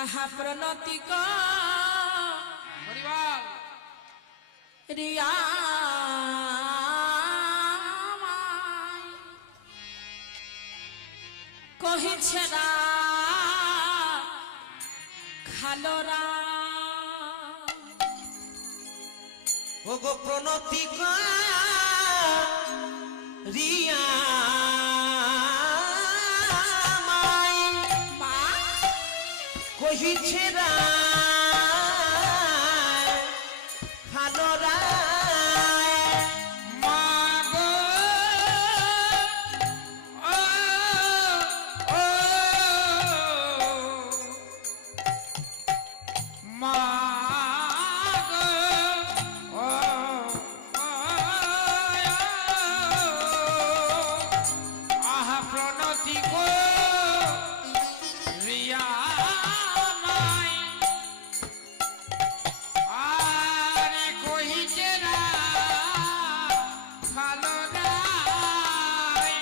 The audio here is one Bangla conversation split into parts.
আহা প্রণতি হরিবল রিয়া কহিছে না খালোরা ও গো প্রণতি রিয়া মা কহিছে রা খালোরা মাগো ও ও মাগো ও আহা প্রণতি গো রিয়া নাই আরে কহিছে না ভালো নাই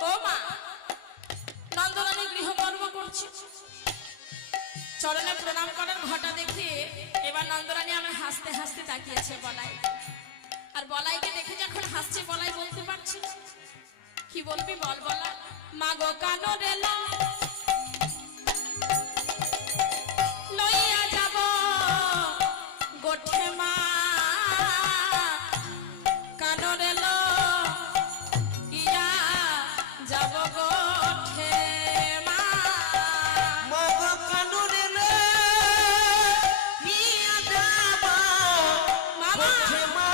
ও মা নন্দরানী গৃহকর্ম করছে চরণে প্রণাম করার ঘটা দেখে এবার নন্দরানী আমার হাসতে হাসতে তাকিয়েছে বলাই আর বলাইকে দেখে যখন হাসছে বলাই বলতে পারছে না। কি বলবি বল বলা মা গো কানো রেলা লইয়া যাব গোঠে মা কানো রেলো ইয়া যাব গোঠে মা মগ কানুরে রে নিয়া যাব মামা ওঠে মা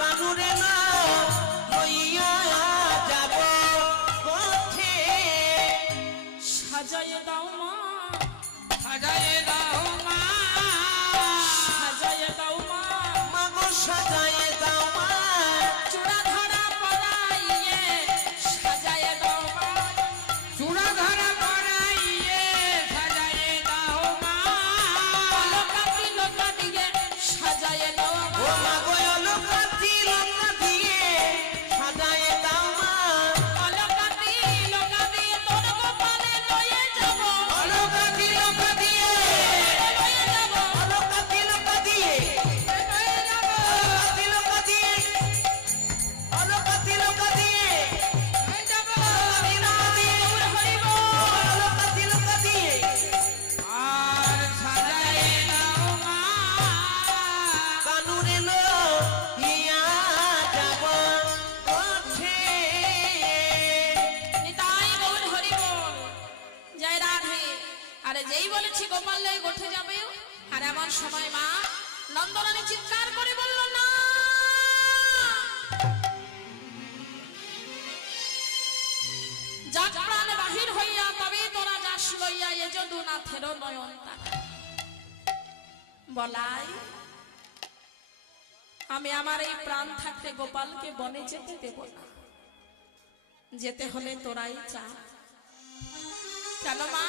কানুরে না লইয়া যাব ওঠে সাজায় দাও মা সাজায়ে দাও মা সাজায় দাও মা মগ সাজায়ে দাও মা চূড়া ধরা পরাইয়ে সাজায় দাও মা চূড়া ধরা করাইয়ে সাজায়ে দাও মা লোকাতি লোকা দিয়ে সাজায় দাও ও মা মা গো লোকাতি লঙ্কা দিয়ে সাজায়ে দাও মা লোকাতি লোকা দিয়ে তোর গোপালে লয়ে যাব লোকাতি লঙ্কা দিয়ে লয়ে যাব লোকাতি লঙ্কা দিয়ে লয়ে যাব লোকাতি লঙ্কা দিয়ে লোকাতি লঙ্কা দিয়ে হয়ে যাব হরিব লোকাতি লঙ্কা দিয়ে আর সাজায়ে দাও মা কানুরে লো ইয়া যাব ওঠে নিতাই গৌর হরিব জয় রাধে আরে যেই বলেছি গোপাল লয়ে গোঠে যাবে আর এমন সময় মা নন্দরানী চিৎকার করে বলল না যাক প্রাণ বাহির হইয়া তবে তোরা যাস লইয়া এ যদুনাথের নয়ন তারা বলাই আমি আমার এই প্রাণ থাকতে গোপালকে বনে যেতে দেব না যেতে হলে তোরাই চা কেন মা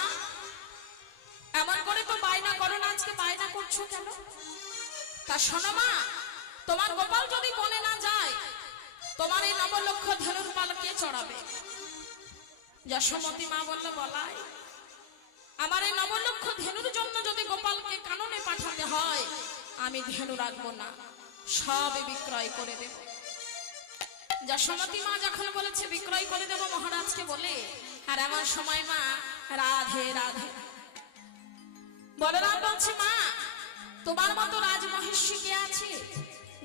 এমন করে তো বায়না করো না আজকে বায়না করছো কেন তা শোনো মা তোমার গোপাল যদি বনে না যায় তোমার এই নবলক্ষ ধনুর পাল কে চড়াবে যশোমতী মা বলল বলাই আমার এই নবলক্ষ ধেনুর জন্য যদি গোপালকে কাননে পাঠাতে হয় আমি ধেনু রাখবো না সব বিক্রয় করে দেব যশোমতী মা যখন বলেছে বিক্রয় করে দেব মহারাজকে বলে আর এমন সময় মা রাধে রাধে বলরাম বলছে মা তোমার মতো রাজমহিষী কে আছে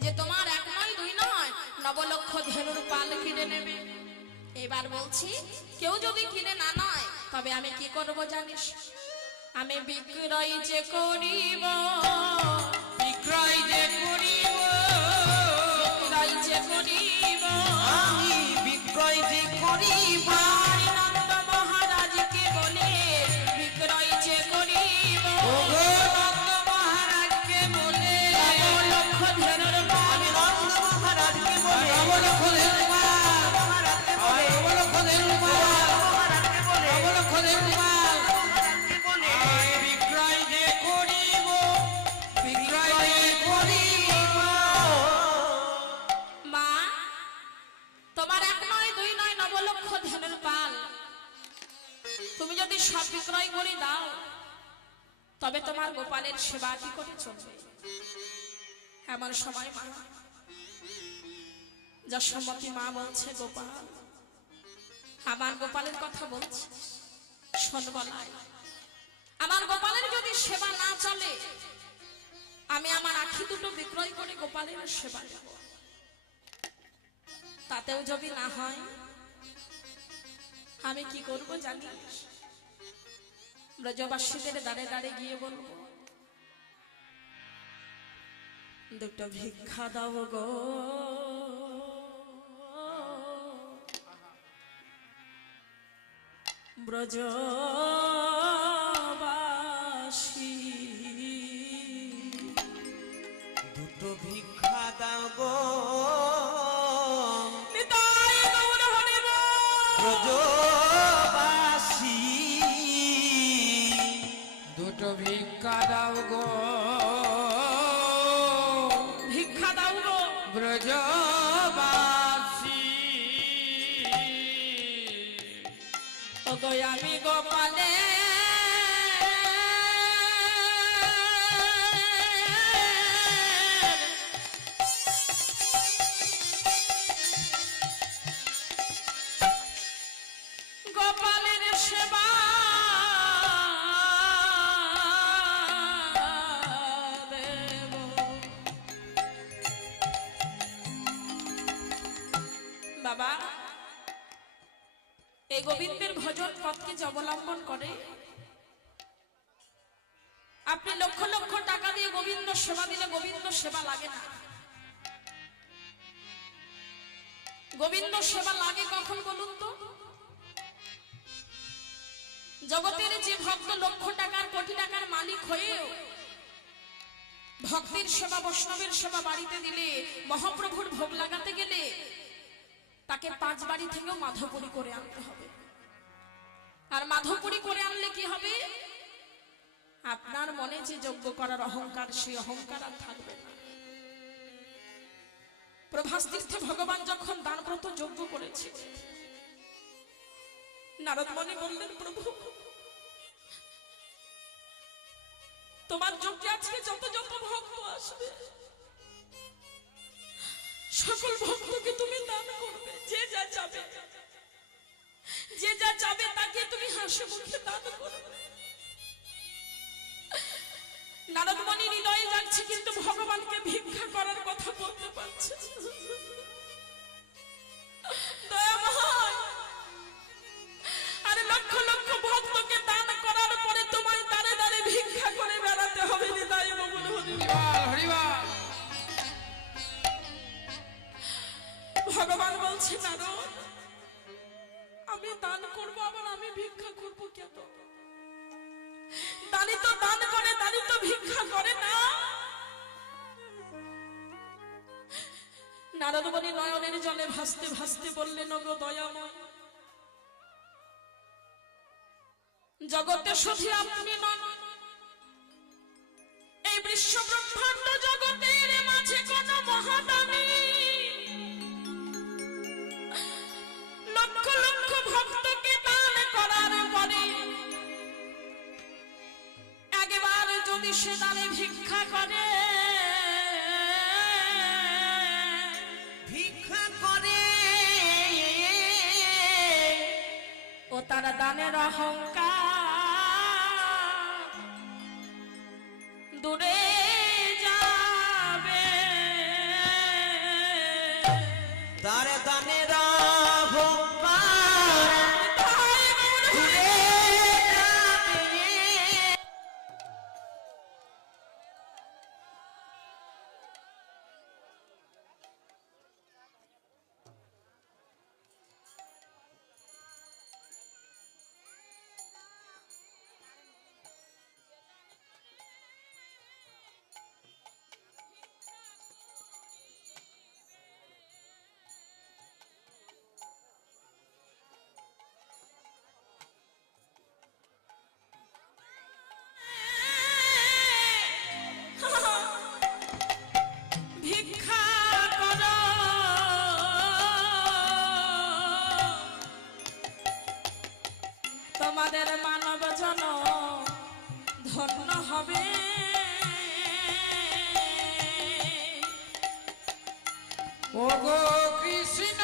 যে তোমার এক নয় দুই নয় নবলক্ষ ধেনুর পাল কিনে নেবে এবার বলছি কেউ যদি কিনে না নয় তবে আমি কি করব জানিস আমি বিক্রয় যে করিব বিক্রয় যে করিব বিক্রয় যে করিব আমি বিক্রয় যে করিব নন্দ মহারাজকে বলে বিক্রয় যে করিব ওগো নন্দ মহারাজকে বলে লক্ষ ধেনুর পাল আমি নন্দ মহারাজকে বলে নবলক্ষ ধেনু পাল মহারাজকে বলে নবলক্ষ ধেনু পাল মহারাজকে বলে নবলক্ষ ধেনু পাল মহারাজকে বলে বিক্রয় যে করিব বিক্রয় যে করিব মা তোমার এক নয় দুই নয় নবলক্ষ তুমি যদি সব বিক্রয় করে দাও তবে তোমার গোপালের সেবা কি করে চলবে? এমন সময় মা যশোমতী মা বলছে, গোপাল, আমার গোপালের কথা বলছে শোন বলাই, আমার গোপালের যদি সেবা না চলে আমি আমার আখি দুটো বিক্রয় করে গোপালের সেবা দেব। তাতেও যদি না হয় আমি কি করব জানিস? ব্রজবাসীদের দাঁড়ে দাঁড়ে গিয়ে বলবো, দুটো ভিক্ষা দাও গো, ব্রজবাসী দুটো ভিক্ষা দাও গো নিতাই গৌর হরি বল। ব্রজবাসী, দুটো ভিক্ষা দাও গো, ভিক্ষা দাও গো ব্রজবাসী। ওগো আমি গোপালে গোপালের সেবা দেব। বাবা, এই গোবিন্দের ভজন পথকে যে অবলম্বন করে আপনি লক্ষ লক্ষ টাকা দিয়ে গোবিন্দ সেবা দিলে গোবিন্দ সেবা লাগে না। গোবিন্দ সেবা লাগে কখন বলুন তো? জগতের যে ভক্ত লক্ষ টাকার কোটি টাকার মালিক হয়েও ভক্তির সেবা বৈষ্ণবের সেবা বাড়িতে দিলে, মহাপ্রভুর ভোগ লাগাতে গেলে তাকে 5 বাড়ি থেকেও মাধবপুরী করে আনতে হবে। আর মাধবপুরী করে আনলে কি হবে? আপনার মনে যে যজ্ঞ করার অহংকার, সেই অহংকার আর থাকবে না। প্রভাস তীর্থে ভগবান যখন দানব্রত যজ্ঞ করেছে, নারদ মুনি বললেন, প্রভু তোমার যজ্ঞে আজকে যত যত ভক্ত আসবে সকল ভক্তকে তুমি দান করবে, যে যা চাবে, যে যা চাবে তাকে তুমি হাসি মুখে দান করবে। নারদ মুনি হৃদয়ে যাচ্ছে কিন্তু ভগবানকে ভিক্ষা করার কথা বলতে পারছে না। দয়াময়, আরে লক্ষ লক্ষ ভক্তকে দান করার পরে তোমায় দাঁড়ে দাঁড়ে ভিক্ষা করে বেড়াতে হবে। হৃদয় বগুল হরি হরিবল। ভগবান বলছে, নারদ, আমি দান করব, আবার আমি ভিক্ষা করব কেন? দানি তো দান করে, দানি তো ভিক্ষা করে না। নারদ মুনি নয়নের জলে ভাসতে ভাসতে বললেন, ওগো দয়াময়, জগতে শুধু আপনি নন, এই বিশ্ব ব্রহ্মাণ্ড জগতের মাঝে কোন মহাদানী লক্ষ লক্ষ ভক্তকে দান করার পরে একবার যদি সে দানে ভিক্ষা করে, ভিক্ষা করে ও তার দানের অহংকার দূরে যাবে। তার দানের অহংকার ঘুরে যাবে। তোমাদের মানব জন ধন্য হবে। ওগো কৃষ্ণ